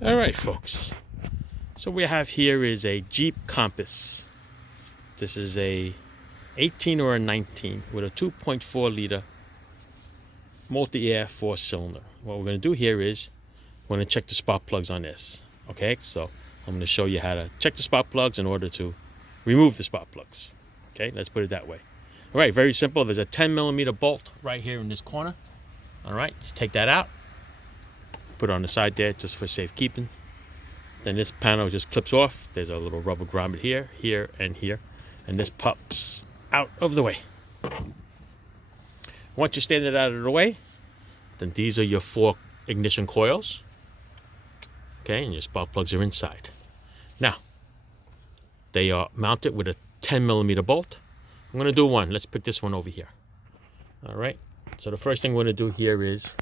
All right, folks. So what we have here is a Jeep Compass. This is a 18 or a 19 with a 2.4 liter multi-air 4-cylinder. What we're going to do here is we're going to check the spark plugs on this. Okay, so I'm going to show you how to check the spark plugs in order to remove the spark plugs. Okay, let's put it that way. All right, very simple. There's a 10 millimeter bolt right here in this corner. All right, just take that out. Put it on the side there just for safekeeping. Then this panel just clips off. There's a little rubber grommet here, here, and here. And this pops out of the way. Once you stand it out of the way, then these are your 4 ignition coils. Okay, and your spark plugs are inside. Now, they are mounted with a 10 millimeter bolt. I'm going to do one. Let's pick this one over here. All right. So the first thing we're going to do here is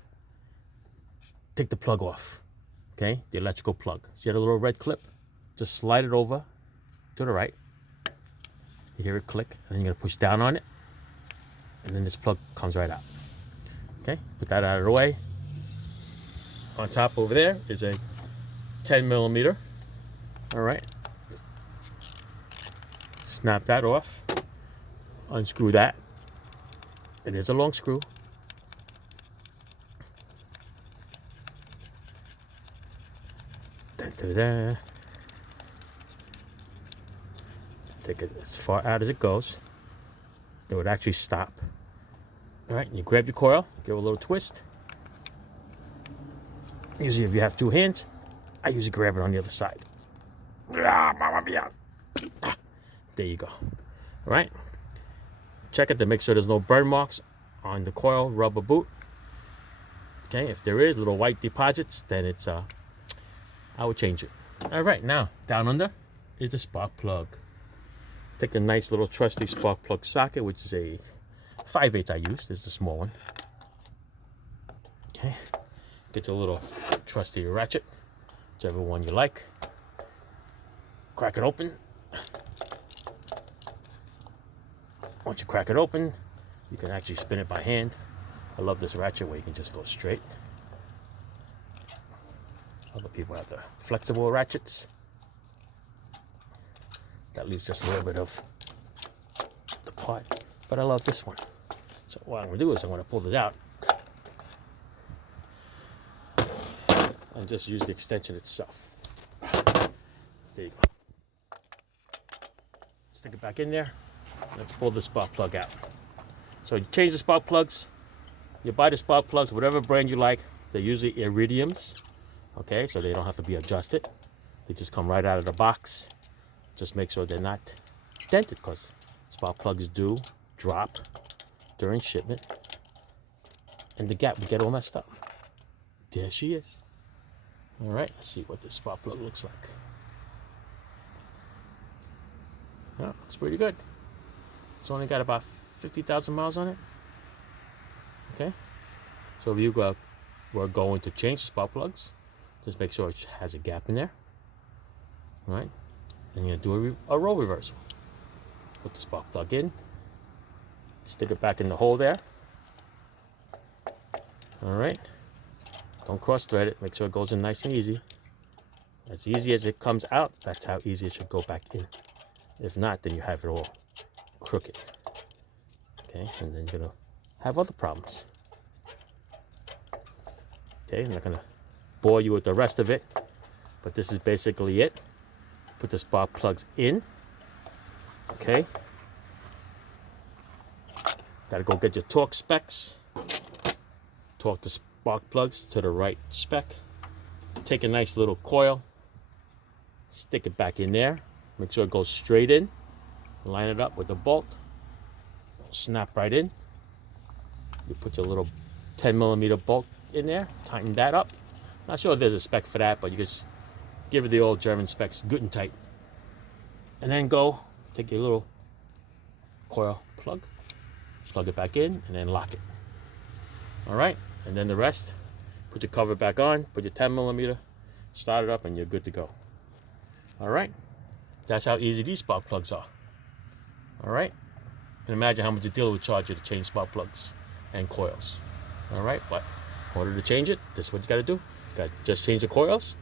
take the plug off. Okay, the electrical plug. See that little red clip? Just slide it over to the right. You hear it click, and then you're going to push down on it. And then this plug comes right out. Okay, put that out of the way. On top over there is a 10 millimeter. All right. Snap that off. Unscrew that. It is a long screw. Da-da-da. Take it as far out as it goes. It would actually stop. All right, you grab your coil, give it a little twist. Usually if you have 2 hands, I usually grab it on the other side. There you go. All right. Check it to make sure there's no burn marks on the coil rubber boot. Okay, if there is little white deposits, then it's I would change it. All right, now down under is the spark plug. Take a nice little trusty spark plug socket, which is a 5/8 I use. This is the small one. Okay, get your little trusty ratchet, whichever one you like. Crack it open. Once you crack it open, you can actually spin it by hand. I love this ratchet where you can just go straight. Other people have the flexible ratchets. That leaves just a little bit of the part, but I love this one. So what I'm gonna do is I'm gonna pull this out and just use the extension itself. There you go. Stick it back in there. Let's pull the spark plug out. So you change the spark plugs. You buy the spark plugs, whatever brand you like. They're usually iridiums. Okay, so they don't have to be adjusted. They just come right out of the box. Just make sure they're not dented, because spark plugs do drop during shipment. And the gap will get all messed up. There she is. All right, let's see what this spark plug looks like. Yeah, looks pretty good. It's only got about 50,000 miles on it. Okay, so if you were going to change spark plugs, just make sure it has a gap in there. All right, and you're gonna do a role reversal. Put the spark plug in, stick it back in the hole there. All right, don't cross thread it. Make sure it goes in nice and easy. As easy as it comes out, that's how easy it should go back in. If not, then you have it all crooked. Okay, and then you're gonna have other problems. Okay, I'm not gonna bore you with the rest of it, but this is basically it. Put the spark plugs in. Okay, gotta go get your torque specs. Torque the spark plugs to the right spec. Take a nice little coil, stick it back in there. Make sure it goes straight in. Line it up with the bolt. Snap right in. You put your little 10 millimeter bolt in there. Tighten that up. Not sure if there's a spec for that, but you just give it the old German specs, good and tight. And then go take your little coil plug, plug it back in, and then lock it. All right, and then the rest, put your cover back on, put your 10 millimeter, start it up, and you're good to go. All right, that's how easy these spark plugs are. All right, you can imagine how much a dealer would charge you to change spark plugs and coils. All right, but in order to change it, this is what you got to do. You got to just change the coils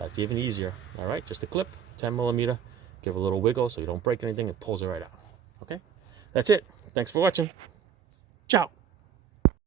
That's even easier. All right, just a clip, 10 millimeter. Give it a little wiggle so you don't break anything. It pulls it right out. Okay, that's it. Thanks for watching. Ciao.